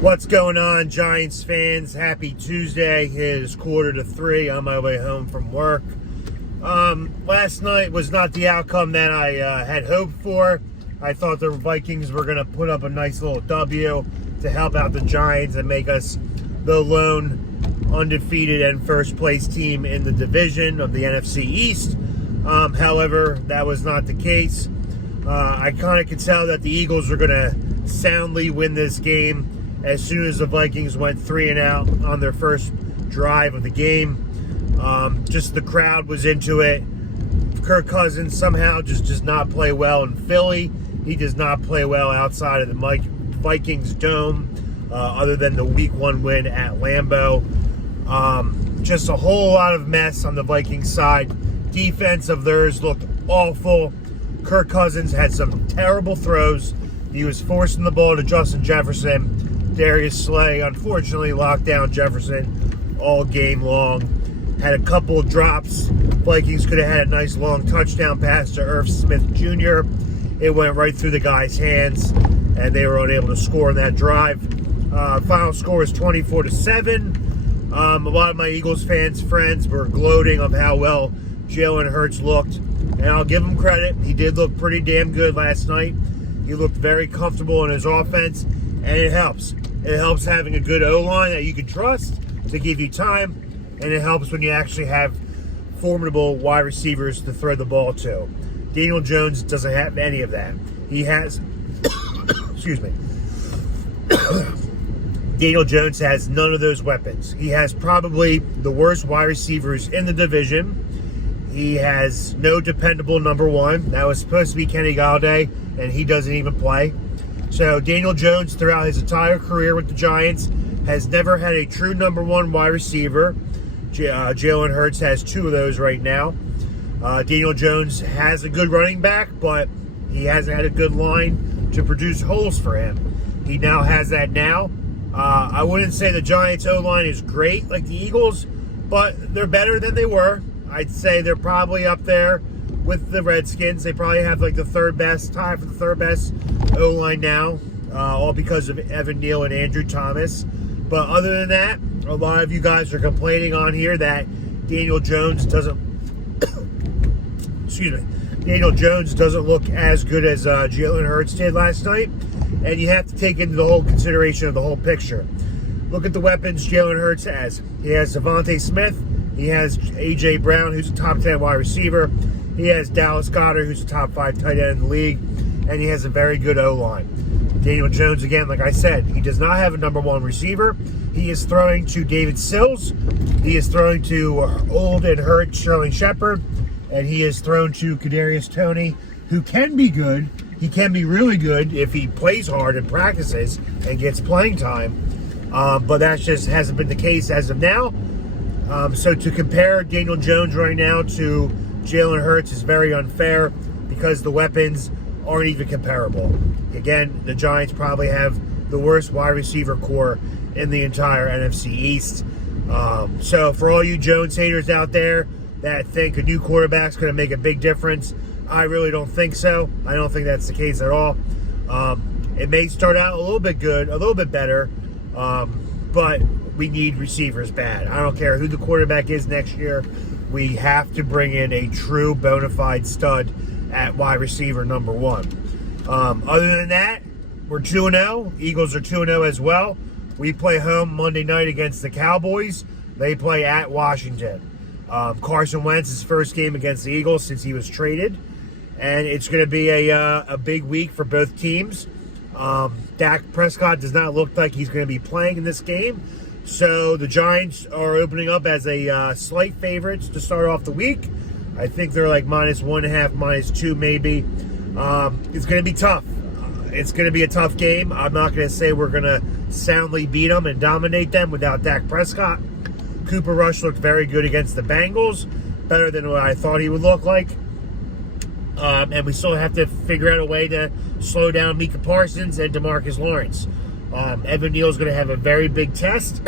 What's going on, Giants fans? Happy Tuesday. It is 2:45 on my way home from work. Last night was not the outcome that I had hoped for. I thought the Vikings were going to put up a nice little W to help out the Giants and make us the lone undefeated and first place team in the division of the NFC East. However, that was not the case. I kind of could tell that the Eagles were going to soundly win this game as soon as the Vikings went 3-and-out on their first drive of the game. Just the crowd was into it. Kirk Cousins somehow just does not play well in Philly. He does not play well outside of the Vikings dome, other than the Week 1 win at Lambeau. Just a whole lot of mess on the Vikings side. Defense of theirs looked awful. Kirk Cousins had some terrible throws. He was forcing the ball to Justin Jefferson. Darius Slay, unfortunately, locked down Jefferson all game long. Had a couple of drops. Vikings could have had a nice long touchdown pass to Irv Smith Jr. It went right through the guy's hands, and they were unable to score in that drive. Final score is 24-7. A lot of my Eagles friends were gloating of how well Jalen Hurts looked, and I'll give him credit. He did look pretty damn good last night. He looked very comfortable in his offense, and it helps. It helps having a good O-line that you can trust to give you time, and it helps when you actually have formidable wide receivers to throw the ball to. Daniel Jones doesn't have any of that. He has, excuse me. Daniel Jones has none of those weapons. He has probably the worst wide receivers in the division. He has no dependable number one. That was supposed to be Kenny Galladay, and he doesn't even play. So Daniel Jones, throughout his entire career with the Giants, has never had a true number one wide receiver. Jalen Hurts has two of those right now. Daniel Jones has a good running back, but he hasn't had a good line to produce holes for him. He now has that now. I wouldn't say the Giants' O-line is great like the Eagles, but they're better than they were. I'd say they're probably up there with the Redskins. They probably have like the third best, tie for the third best O-line now, all because of Evan Neal and Andrew Thomas. But other than that, a lot of you guys are complaining on here that Daniel Jones doesn't Daniel Jones doesn't look as good as Jalen Hurts did last night. And you have to take into the whole consideration of the whole picture. Look at the weapons Jalen Hurts has. He has Devontae Smith. He has A.J. Brown, who's a top 10 wide receiver. He has Dallas Goedert, who's a top 5 tight end in the league. And he has a very good O-line. Daniel Jones, again, like I said, he does not have a number one receiver. He is throwing to David Sills. He is throwing to old and hurt Sterling Shepard. And he is thrown to Kadarius Toney, who can be good. He can be really good if he plays hard and practices and gets playing time. But that just hasn't been the case as of now. So to compare Daniel Jones right now to Jalen Hurts is very unfair because the weapons aren't even comparable. Again, the Giants probably have the worst wide receiver core in the entire NFC East. So for all you Jones haters out there that think a new quarterback's going to make a big difference, I really don't think so. I don't think that's the case at all. It may start out a little bit good, a little bit better, but we need receivers bad. I don't care who the quarterback is next year. We have to bring in a true bona fide stud at wide receiver number one. Other than that, we're 2-0. Eagles are 2-0 as well. We play home Monday night against the Cowboys. They play at Washington. Carson Wentz's first game against the Eagles since he was traded. And it's going to be a big week for both teams. Dak Prescott does not look like he's going to be playing in this game. So the Giants are opening up as a slight favorites to start off the week. I think they're like -1.5, -2 maybe. It's going to be tough. It's going to be a tough game. I'm not going to say we're going to soundly beat them and dominate them without Dak Prescott. Cooper Rush looked very good against the Bengals, better than what I thought he would look like. And we still have to figure out a way to slow down Micah Parsons and DeMarcus Lawrence. Evan Neal's going to have a very big test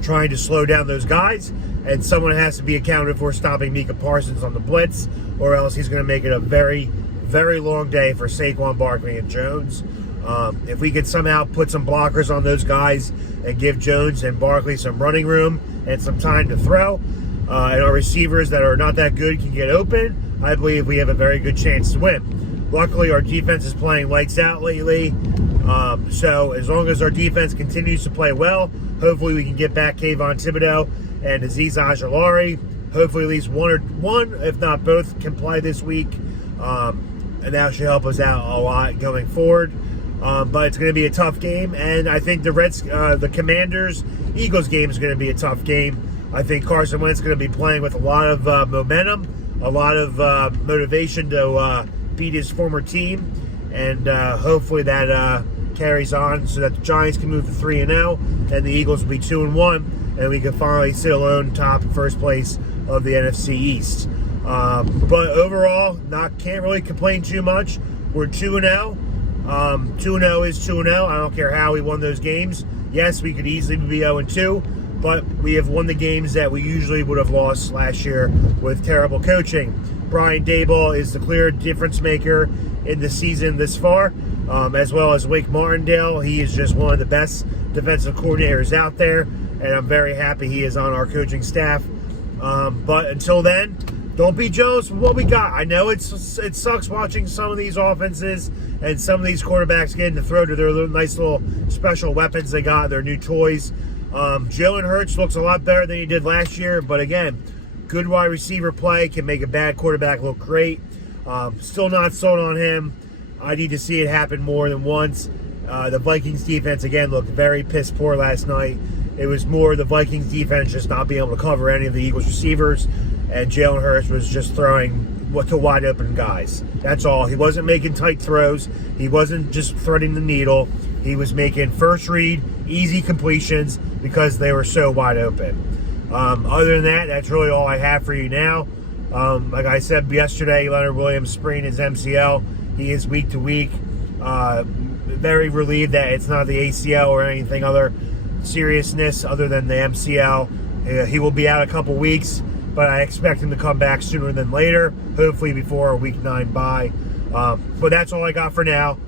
trying to slow down those guys. And someone has to be accounted for stopping Micah Parsons on the blitz, or else he's going to make it a very, very long day for Saquon Barkley and Jones. If we could somehow put some blockers on those guys and give Jones and Barkley some running room and some time to throw, and our receivers that are not that good can get open, I believe we have a very good chance to win. Luckily, our defense is playing lights out lately. So as long as our defense continues to play well, hopefully we can get back Kayvon Thibodeau and Azeez Ojulari. Hopefully at least one, if not both, can play this week. And that should help us out a lot going forward. But it's going to be a tough game, and I think the Commanders-Eagles game is going to be a tough game. I think Carson Wentz is going to be playing with a lot of momentum, a lot of motivation to beat his former team, and hopefully that carries on so that the Giants can move to 3-0, and the Eagles will be 2-1, and we can finally sit alone top first place of the NFC East. But overall, can't really complain too much. We're 2-0. 2-0 is 2-0. I don't care how we won those games. Yes, we could easily be 0-2, but we have won the games that we usually would have lost last year with terrible coaching. Brian Daboll is the clear difference maker in the season this far, as well as Wake Martindale. He is just one of the best defensive coordinators out there, and I'm very happy he is on our coaching staff. But until then, don't be jealous of what we got. I know it sucks watching some of these offenses and some of these quarterbacks getting to throw to their little, nice little special weapons they got, their new toys. Jalen Hurts looks a lot better than he did last year, but again, good wide receiver play can make a bad quarterback look great. Still not sold on him. I need to see it happen more than once. The Vikings defense, again, looked very piss poor last night. It was more the Vikings defense just not being able to cover any of the Eagles receivers, and Jalen Hurts was just throwing to wide open guys. That's all. He wasn't making tight throws. He wasn't just threading the needle. He was making first read, easy completions because they were so wide open. Other than that, that's really all I have for you now. Like I said yesterday, Leonard Williams sprained his MCL. He is week to week. Very relieved that it's not the ACL or anything other seriousness other than the MCL. He will be out a couple weeks, but I expect him to come back sooner than later, hopefully before a week 9 bye. But that's all I got for now.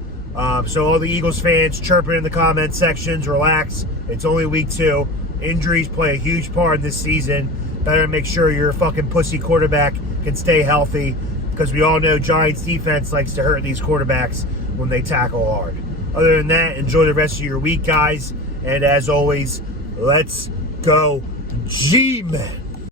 So all the Eagles fans chirping in the comment sections, relax. It's only week 2. Injuries play a huge part in this season. Better make sure your fucking pussy quarterback can stay healthy, because we all know Giants defense likes to hurt these quarterbacks when they tackle hard. Other than that, enjoy the rest of your week, guys. And as always, let's go G-Men.